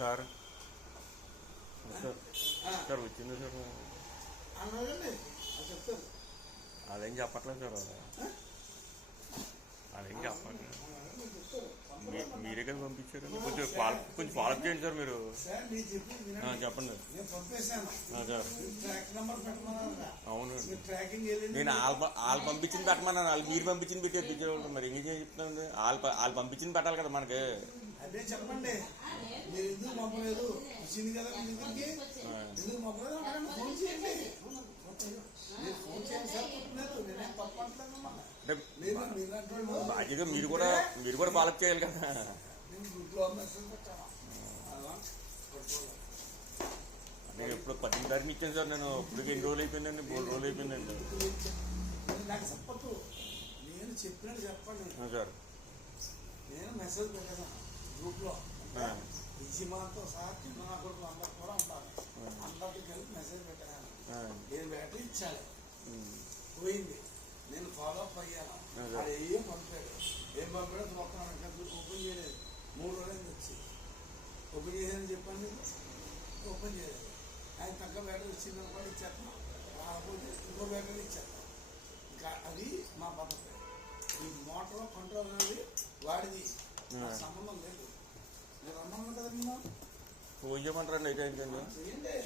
Sir sir sir వచ్చింది sir చెప్తారు. అదేం చెప్పట్లేదు సార్ అదేం చెప్పట్లేదు. మీరే కదా పంపించారు. కొంచెం ఫాలోఅప్ చేయండి సార్ మీరు. చెప్పండి సార్. అవును నేను వాళ్ళు పంపించింది పెట్టమన్నాను. వాళ్ళు మీరు పంపించింది పెట్టి తెప్పించేవాళ్ళు. మరి ఏం చెప్తానండి. వాళ్ళు పంపించింది పెట్టాలి కదా మనకి. అదే చెప్పండి. మీరు ఎందుకు పంపలేదు వచ్చింది కదా మీ దగ్గరికి, ఎందుకు పంపలేదు అంటే ఫోన్ చేయండి. మీరు ఫోన్ చేయండి సార్. నేనేం తప్పట్లేదు. బాధ్యత మీరు కూడా ఫాలోఅప్ చేయాలి కదా. నేను గ్రూప్లో మెసేజ్ పెట్టాను. అంటే ఇప్పుడు 10 తారీఖు ఇచ్చాను సార్. నేను ఇప్పుడు ఎన్ని రోజులు అయిపోయిందండి? 3 రోజులు అయిపోయిందండి. నాకు చెప్పద్దు, నేను చెప్పినట్టు చెప్పండి సార్. నేను మెసేజ్ పెట్టాను గ్రూప్లో. విజయమాతో సహా చిన్న కొడుకు అందరు కూడా ఉంటారు. అందరికి కలిపి మెసేజ్ పెట్టాను. నేను బ్యాటరీ ఇచ్చాను, పోయింది. నేను ఫాలోఅప్ అయ్యాను. అది ఏం పంపాడు, ఓపెన్ చేయలేదు. 3 రోజులైంది వచ్చి ఓపెన్ చేశానని చెప్పండి. ఓపెన్ చేయలేదు. ఆయన తగ్గ బ్యాటరీ వచ్చిందని కూడా ఇచ్చేస్తాం. రాకపోతే ఇంకో బ్యాటరీ ఇచ్చేస్తాం. ఇంకా అది మా పద్ధతి. ఈ మోటార్ కంట్రోల్ అనేది వాడిది, సంబంధం లేదు. మీరు రమ్మన్నా కదా. ఫోన్ చేయమంటారండి అయితే చేయండి.